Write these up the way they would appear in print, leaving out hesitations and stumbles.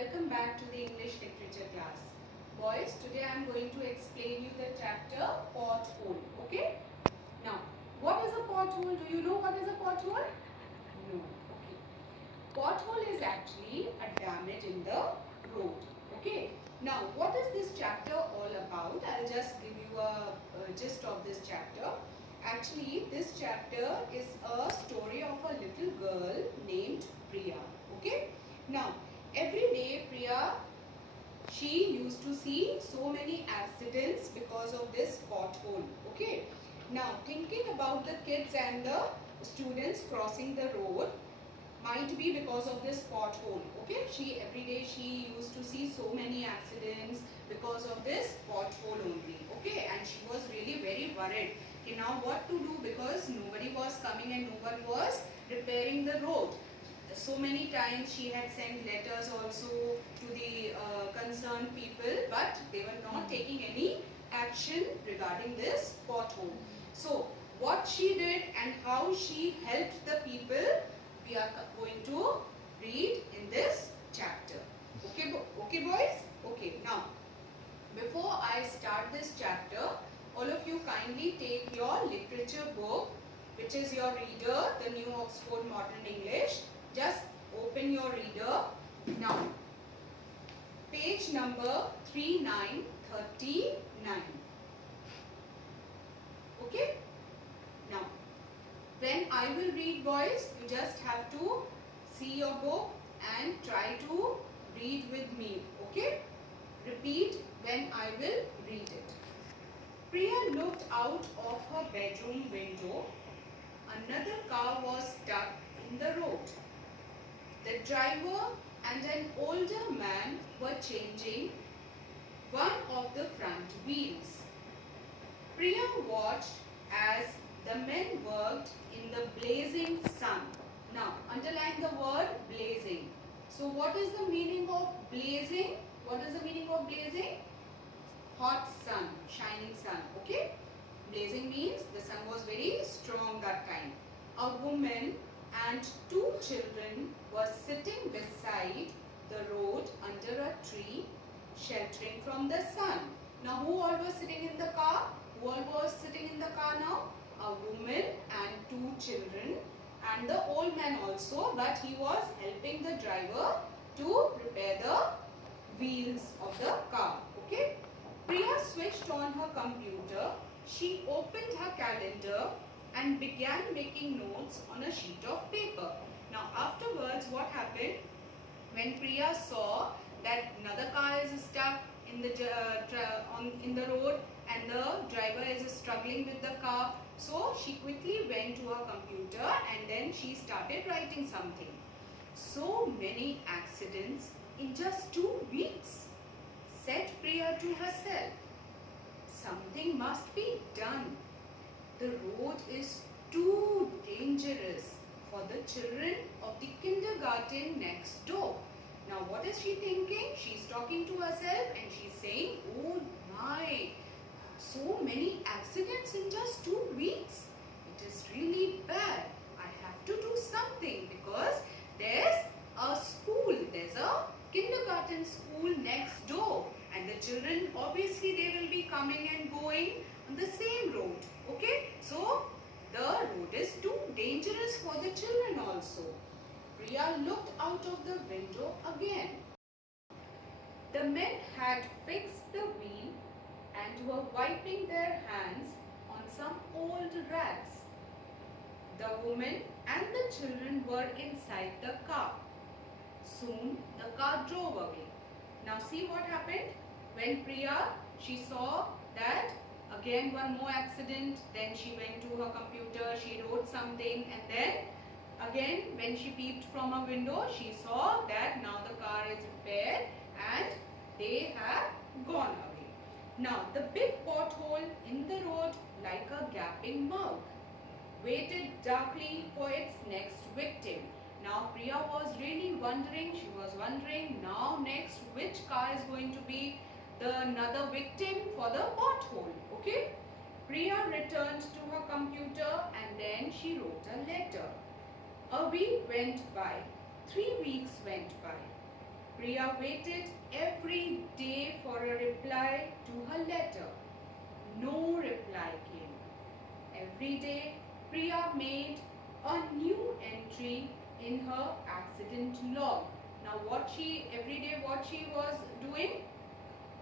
welcome back to the English literature class. Boys, today I am going to explain you the chapter pothole. Okay? Now, what is a pothole? Do you know what is a pothole? No. Okay. Pothole is actually a damage in the road. Okay? Now, what is this chapter all about? I'll just give you a gist of this chapter. Actually, this chapter is a story of a little girl named Priya. Okay? Now, every day Priya, she used to see so many accidents because of this pothole. Okay? Now, thinking about the kids and the students crossing the road might be because of this pothole. Okay? Every day she used to see so many accidents because of this pothole only. Okay? And she was really very worried. Okay, now what to do, because nobody was coming and no one was repairing the road. So many times she had sent letters also to the concerned people, but they were not taking any action regarding this pothole. So what she did and how she helped the people, we are going to read in this chapter. Okay, okay boys? Okay, now before I start this chapter, all of you kindly take your literature book, which is your reader, the New Oxford Modern English. Just open your reader. Now, page number 3939. Okay? Now, when I will read, boys, you just have to see your book and try to read with me. Okay? Repeat when I will read it. Priya looked out of her bedroom window. Another car was stuck in the road. The driver and an older man were changing one of the front wheels. Priya watched as the men worked in the blazing sun. Now, underline the word blazing. So, what is the meaning of blazing? What is the meaning of blazing? Hot sun, shining sun. Okay? Blazing means the sun was very strong that time. A woman and two children were sitting beside the road under a tree, sheltering from the sun. Now, who all was sitting in the car? Who all was sitting in the car now? A woman and two children, and the old man also, but he was helping the driver to repair the wheels of the car. Okay? Priya switched on her computer. She opened her calendar and began making notes on a sheet of paper. Now afterwards, what happened? When Priya saw that another car is stuck in the road and the driver is struggling with the car, so she quickly went to her computer and then she started writing something. So many accidents in just 2 weeks, said Priya to herself. Something must be done. The road is too dangerous for the children of the kindergarten next door. Now what is she thinking? She's talking to herself and she's saying, oh my, so many accidents in just 2 weeks. It is really bad. I have to do something because there's a school, there's a kindergarten school next door, and the children, obviously they will be coming and going on the same road. Okay, so the road is too dangerous for the children also. Priya looked out of the window again. The men had fixed the wheel and were wiping their hands on some old rags. The woman and the children were inside the car. Soon the car drove away. Now see what happened? When Priya, she saw that again one more accident, then she went to her computer, she wrote something, and then again when she peeped from a window, she saw that now the car is repaired and they have gone away. Now the big pothole in the road, like a gaping mouth, waited darkly for its next victim. Now Priya was really wondering, she was wondering now next which car is going to be another victim for the pothole. Okay? Priya returned to her computer and then she wrote a letter. A week went by. 3 weeks went by. Priya waited every day for a reply to her letter. No reply came. Every day, Priya made a new entry in her accident log. Now every day what she was doing?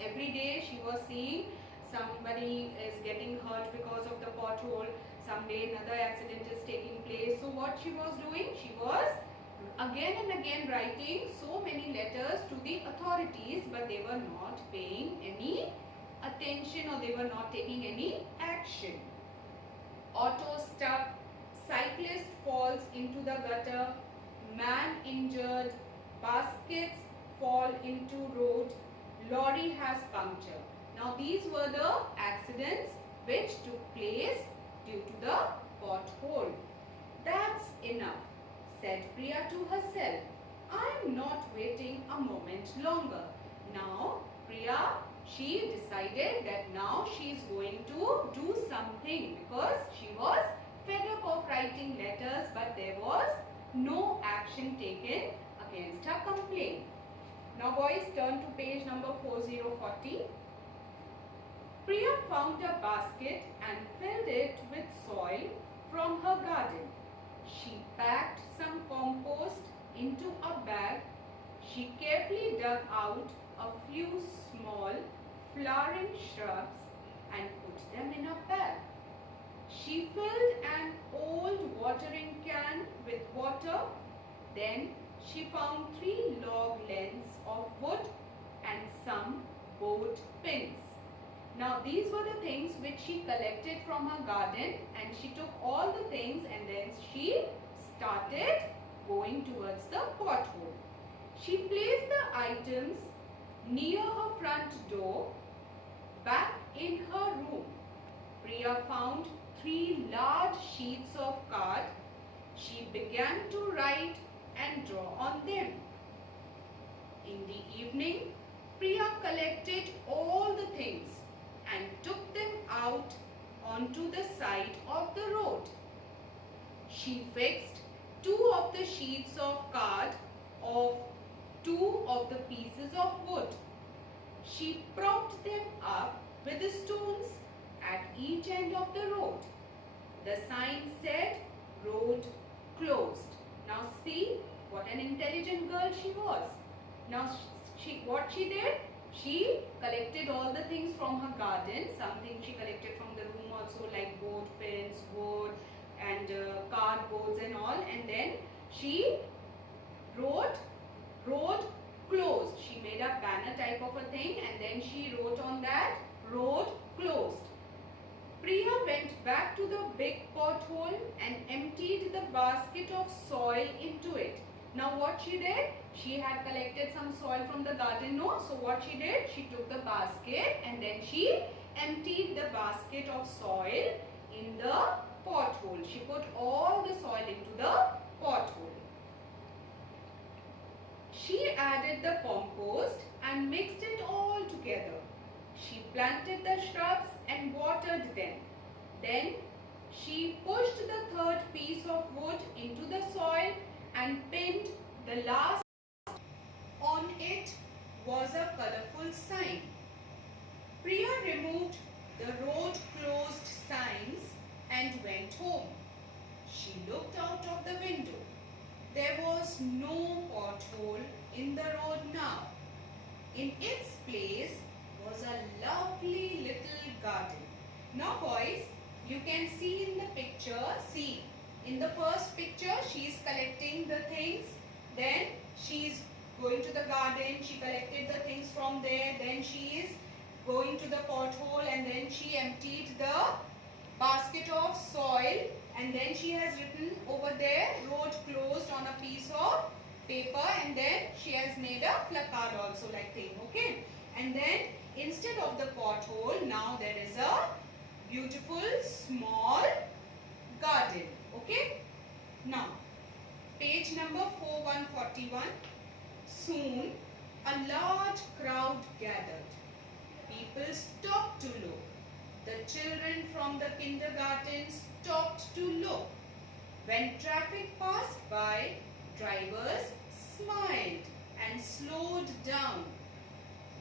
Every day she was seeing somebody is getting hurt because of the pothole. Someday another accident is taking place. So what she was doing? She was again and again writing so many letters to the authorities, but they were not paying any attention or they were not taking any action. Auto stuck, cyclist falls into the gutter, man injured, baskets fall into road, lorry has puncture. Now these were the accidents which took place due to the pothole. That's enough, said Priya to herself. I'm not waiting a moment longer. Now Priya, she decided that now she is going to do something because she was fed up of writing letters, but there was no action taken against her complaint. Now boys, turn to page number 4040. Priya found a basket and filled it with soil from her garden. She packed some compost into a bag. She carefully dug out a few small flowering shrubs and put them in a bag. She filled an old watering can with water. Then she found 3 log lengths of wood and some boat pins. Now these were the things which she collected from her garden, and she took all the things and then she started going towards the pothole. She placed the items near her front door. Back in her room, Priya found 3 large sheets of card. She began to write and draw on them. In the evening, Priya collected all the things and took them out onto the side of the road. She fixed 2 of the sheets of card of 2 of the pieces of wood. She propped them up with the stones at each end of the road. The sign said, "Road closed." Now see what an intelligent girl she was. Now what she did? She collected all the things from her garden. Something she collected from the room also, like boat pins, wood and cardboards and all. And then she wrote "Road closed." She made a banner type of a thing and then she wrote on that "Road closed." Priya went back to the big pothole and emptied the basket of soil into it. Now what she did? She had collected some soil from the garden, no? So what she did? She took the basket and then she emptied the basket of soil in the pothole. She put all the soil into the pothole. She added the compost and mixed it all together. She planted the shrubs and watered them. Then she pushed the 3rd piece of wood into the soil and pinned the last. On it was a colorful sign. Priya removed the "Road closed" signs and went home. She looked out of the window. There was no pothole in the road now. In its place was a lovely little garden. Now boys, you can see in the picture, see, in the first picture she is collecting the things, then she is going to the garden, she collected the things from there, then she is going to the pothole and then she emptied the basket of soil and then she has written over there "Road closed" on a piece of paper and then she has made a placard also like thing, okay. And then instead of the pothole, now there is a beautiful small garden, okay. Now page number 4141. Soon a large crowd gathered. People stopped to look. The children from the kindergarten stopped to look. When traffic passed by, drivers smiled and slowed slowed down.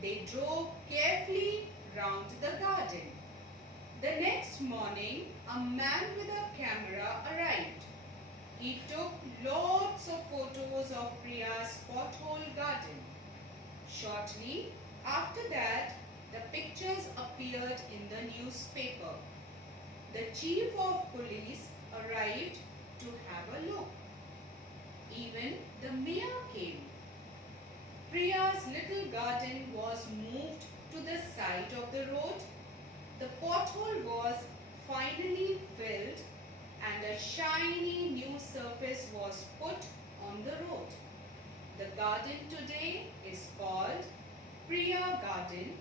They drove carefully round the garden. The next morning, a man with a camera arrived. He took lots of photos of Priya's pothole garden. Shortly after that, the pictures appeared in the newspaper. The chief of police arrived to have a look. Even the mayor came. Priya's little garden was moved to the side of the road. The pothole was finally filled and a shiny new surface was put on the road. The garden today is called Priya Garden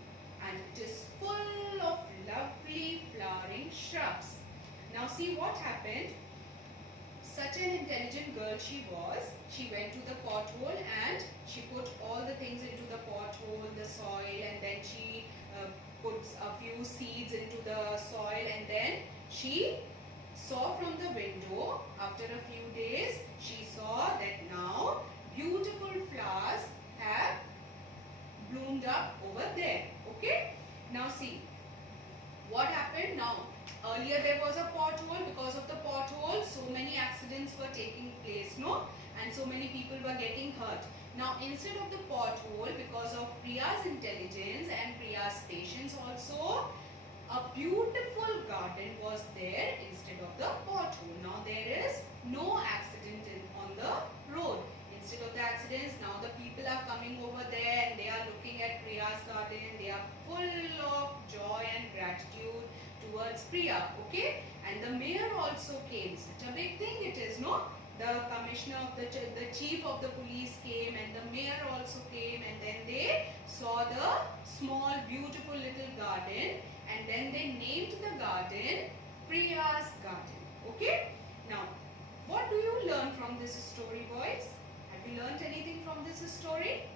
and it is full of lovely flowering shrubs. Now see what happened. Such an intelligent girl she was. She went to the pothole and she put all the things into the pothole, the soil, and then she puts a few seeds into the soil, and then she saw from the window, after a few days, she saw that now beautiful flowers have bloomed up over there. Okay? Now see, what happened now? Earlier there was a pothole. Because of the pothole, so many accidents were taking place, no? And so many people were getting hurt. Now instead of the pothole, because of Priya's intelligence and Priya's patience also, a beautiful garden was there instead of the pothole. Now there is no accident on the road. Instead of the accidents, now the people are coming over there and they are looking at Priya's garden. They are full of joy and gratitude towards Priya. Okay? And the mayor also came. Such a big thing it is, no? The commissioner of the chief of the police came and the mayor also came, and then they saw the small beautiful little garden, and then they named the garden Priya's Garden. Okay? Now, what do you learn from this story, boys? Have you learnt anything from this story?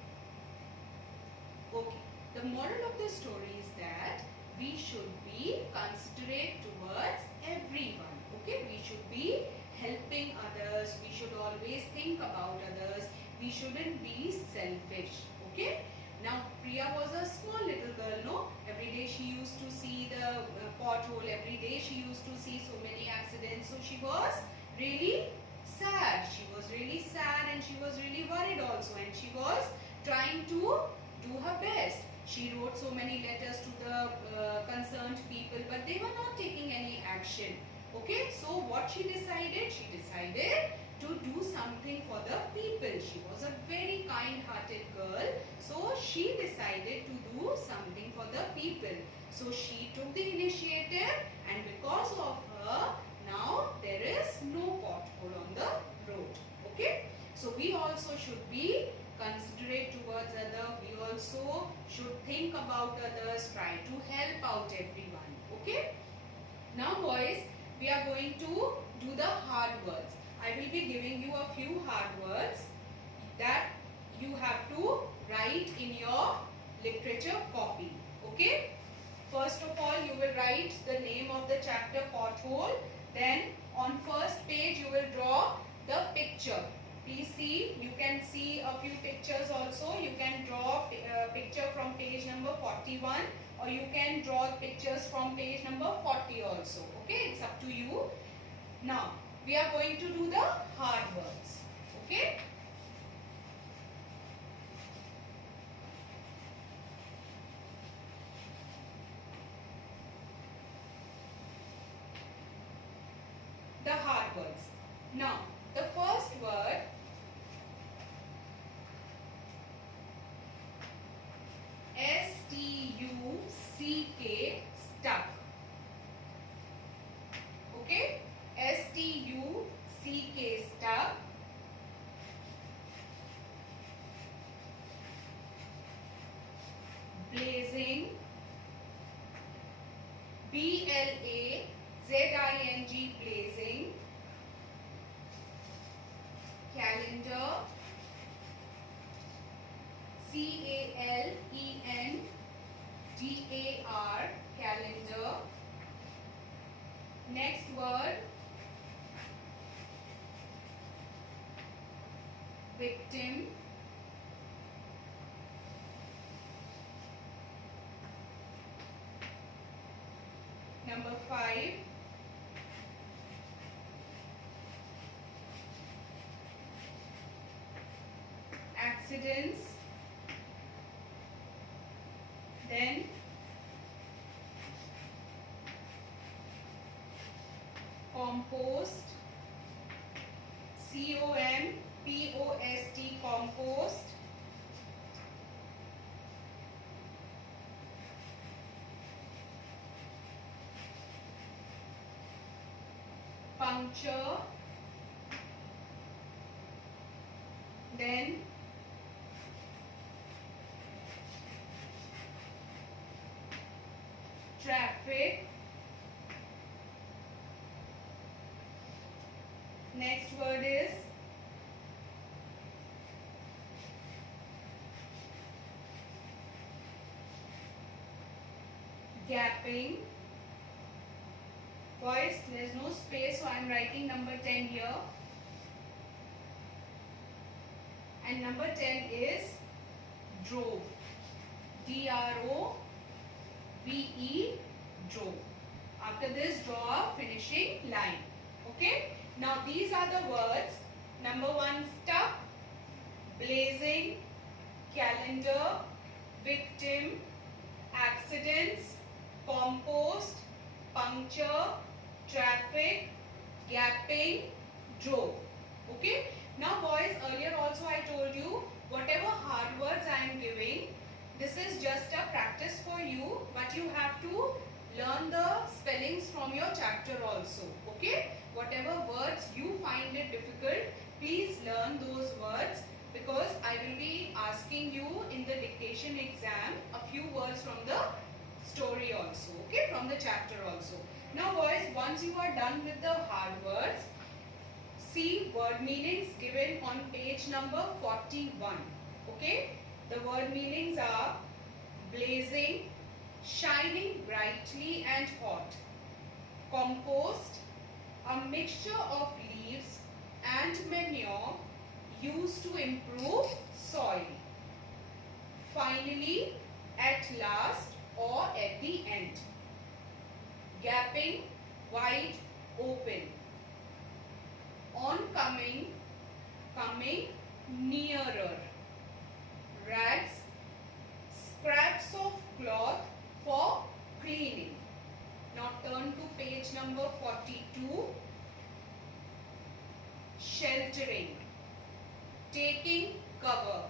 Okay. The moral of the story is that we should be considerate towards everyone. Okay? We should be helping others. We should always think about others. We shouldn't be selfish. Okay? Now, Priya was a small little girl, no? Every day she used to see the pothole. Every day she used to see so many accidents. So she was really sad. She was really sad and she was really worried also. And she was trying to do her best. She wrote so many letters to the concerned people, but they were not taking any action. Okay, so what she decided? She decided to do something for the people. She was a very kind-hearted girl. So she decided to do something for the people. So she took the initiative, and because of her, now there is no pothole on the road. Okay, so we also should be considerate towards others. We also should think about others, try to help out everyone. Okay, now boys, we are going to do the hard words. I will be giving you a few hard words that you have to write in your literature copy. Okay? First of all, you will write the name of the chapter pothole. Then on first page, you will draw the picture. Please see, you can see a few pictures also. You can draw a picture from page number 41, or you can draw pictures from page number 40 also. Okay, it's up to you. Now, we are going to do the hard words. Okay? The hard words. Now, the first word S-T-U-C-K, stuck. Okay? S-T-U-C-K, stuck. Blazing. B-L-A-Z-I-N-G, blazing. Calendar. C-A-L-E-N-D-A-R, calendar. Next word, victim. number 5. Accidents. Then compost. C-O-M-P-O-S-T, compost. Puncture. Then traffic. Next word is gapping. Boys, there's no space, so I'm writing number 10 here. And number 10 is drove. D-R-O-V-E, drove. After this, draw a finishing line. Okay? Now these are the words. Number 1, stuck, blazing, calendar, victim, accidents, compost, puncture, traffic, gapping, drove. Okay? Now boys, earlier also I told you, whatever hard words I am giving, this is just a practice for you, but you have to learn the spellings from your chapter also. Okay? Whatever words you find it difficult, please learn those words, because I will be asking you in the dictation exam a few words from the story also. Okay? From the chapter also. Now boys, once you are done with the hard words, see word meanings given on page number 41. Okay? The word meanings are blazing, shining brightly and hot. Compost, a mixture of leaves and manure used to improve soil. Finally, at last or at the end. Gapping, wide open. Oncoming, coming nearer. Rags, scraps of cloth for cleaning. Now turn to page number 42. Sheltering, taking cover.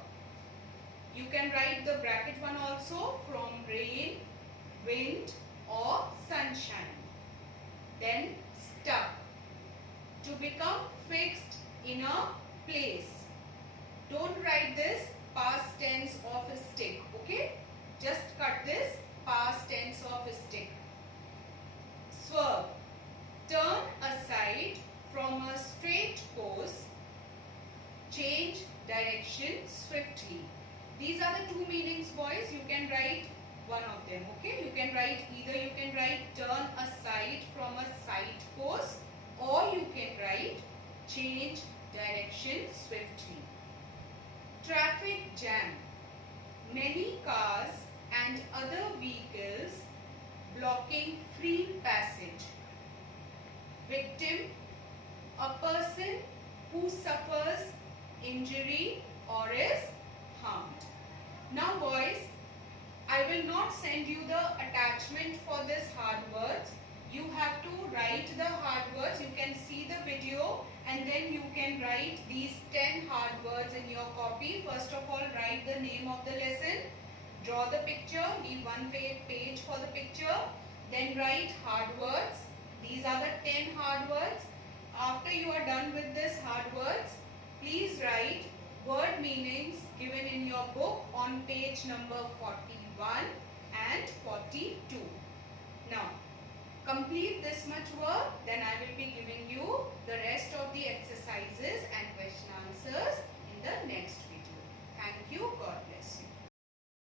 You can write the bracket one also, from rain, wind or sunshine. Then stuck, to become fixed in a place. Don't write this past tense of a stick. Okay? Just cut this past tense of a stick. Swerve, turn aside from a straight course. Change direction swiftly. These are the two meanings, boys. You can write one of them. Okay? You can write either you can write turn aside from a side course, or you can write change direction swiftly. Traffic jam, many cars and other vehicles blocking free passage. Victim, a person who suffers injury or is harmed. Now boys, I will not send you the attachment for this hard words. You have to write the hard words. You can see the video and then you can write these 10 hard words in your copy. First of all, write the name of the lesson. Draw the picture. Leave one page for the picture. Then write hard words. These are the 10 hard words. After you are done with this hard words, please write word meanings given in your book on page number 41 and 42. Now, complete this much work, then I will be giving you the rest of the exercises and question answers in the next video. Thank you. God bless.